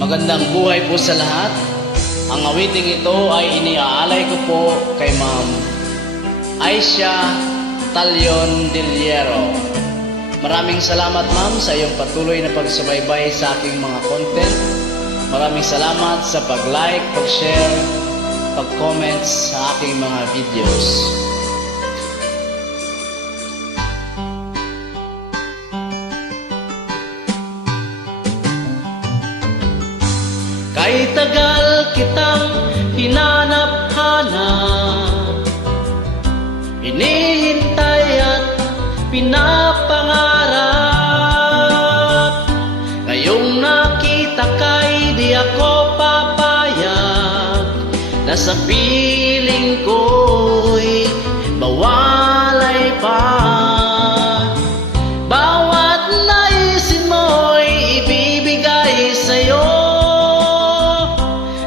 Magandang buhay po sa lahat. Ang awiting ito ay iniaalay ko po kay Ma'am Aisha Talyon Diliero. Maraming salamat ma'am sa iyong patuloy na pagsubaybay sa aking mga content. Maraming salamat sa pag-like, pag-share, pag-comments sa aking mga videos. Kay tagal kitang hinanap-hanap, hinihintay at pinapangarap. Ngayong nakita kay di ako papayag na sa piling ko'y mawalay pa. Bawat naisin mo'y ibibigay sa'yo.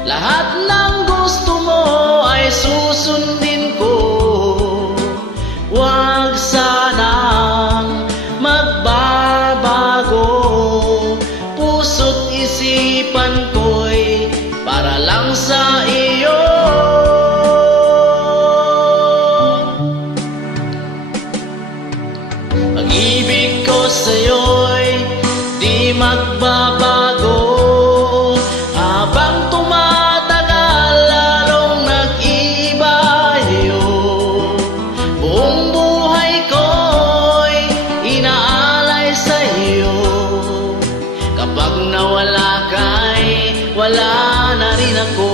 Lahat ng gusto mo ay susundin ko. Huwag sanang magbabago. Puso't isipan ko'y para lang sa iyo. Pag-ibig ko sa'yo'y di magbabago. Habang tumatagal, lalong nag-iiba iyo. Buong buhay ko'y inaalay sa iyo. Kapag nawala ka'y wala na rin ako.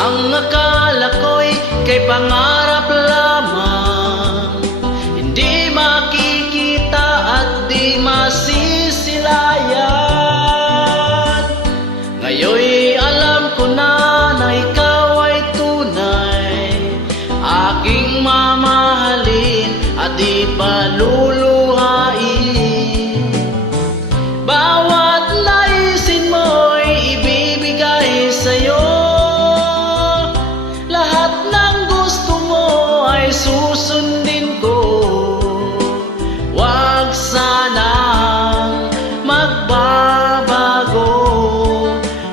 Ang akala ko'y kay pangarap lamang, hindi makikita at di masisilayan. Ngayon'y alam ko na ikaw ay tunay, aking mamahalin at di paluluhain. Bawat naisin mo'y ibibigay sa'yo. Susundin ko. Huwag sanang magbabago.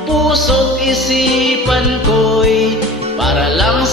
Puso't isipan ko'y para lang